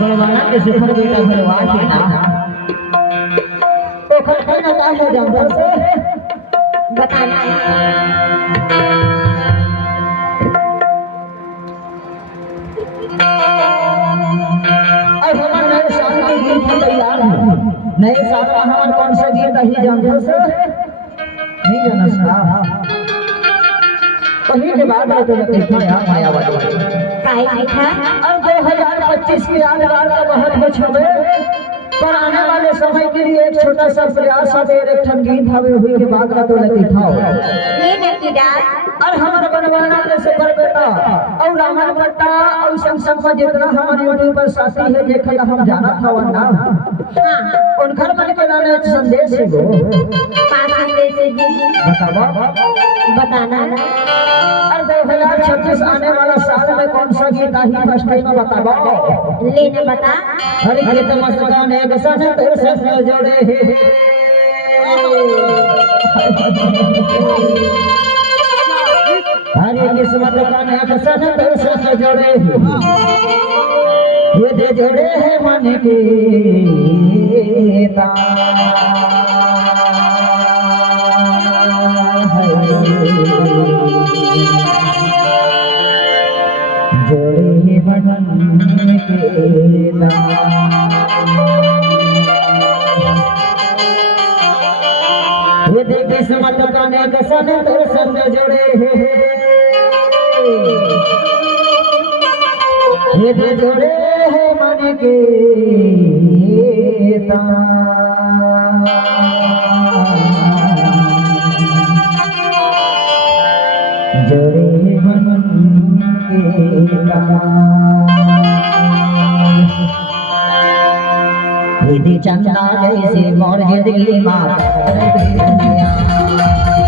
बड़वाना के सुखर बेटा भरवा के ना ओखर कोई ना काहे जानवर से बताना और हमार नए साल के गीत हम तैयार हैं। नए साल का हमार कौन सा गीत है जानवर से नहीं जाना सा वही के बाद तो देखा यार मायावादी काय था अब 2025 की आज रात का महत्व छबे पर आने वाले समय के लिए एक छोटा सा प्रयास है एक ठंडीन भावे हुई के बाद का तो लगी था ये नकी डाल और हमारे बनवाना के से पर बेटा और रामन बट्टा और संसद में जितना हमारे यूट्यूब पर साथी है देखे हम जाना था वरना हां उन घर मन के नाम एक संदेश है वो पास संदेश जी बताना और 2026 आने वाला साल में कौन सा गीत आई फर्स्ट टाइम बताओ लेना बता हरि के तमस्का ने गसन तेरे से जोड़े हरि किस्मत का ने गसन तेरे से जोड़े ये दे जोड़े है मन के जोड़े मन के ये दे किस्मत का ने गसन तेरे से जोड़े ये दे जोड़े है मन के जोड़े मन के चंदा जैसे मोर जिंदगी माँ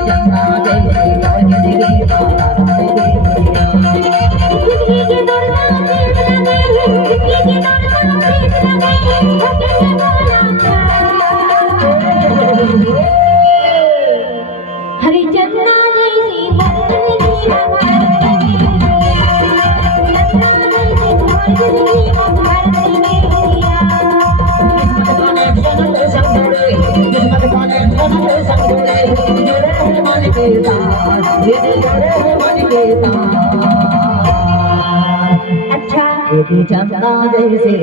चंदा जैसे मोर जिंदगी हरि चंदा जैसी अच्छा चंदा जैसे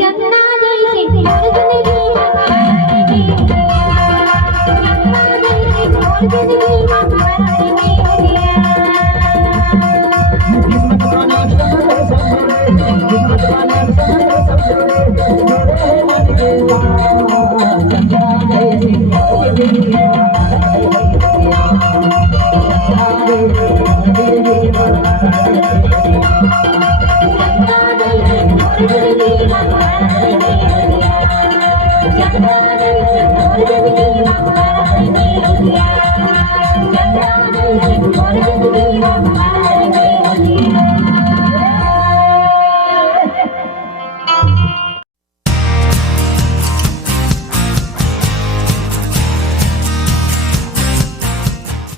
चन्ना जैसी और जिंदगी हमारी चन्ना जैसी और जिंदगी हमारी किस्मत वाले समझ समझे, किस्मत वाले समझ समझे, जोड़े हैं मन के साथ। चंद्रा जैसी जिंदगी हमारी, चंद्रा जैसी जिंदगी हमारी, चंद्रा जैसी जिंदगी हमारी।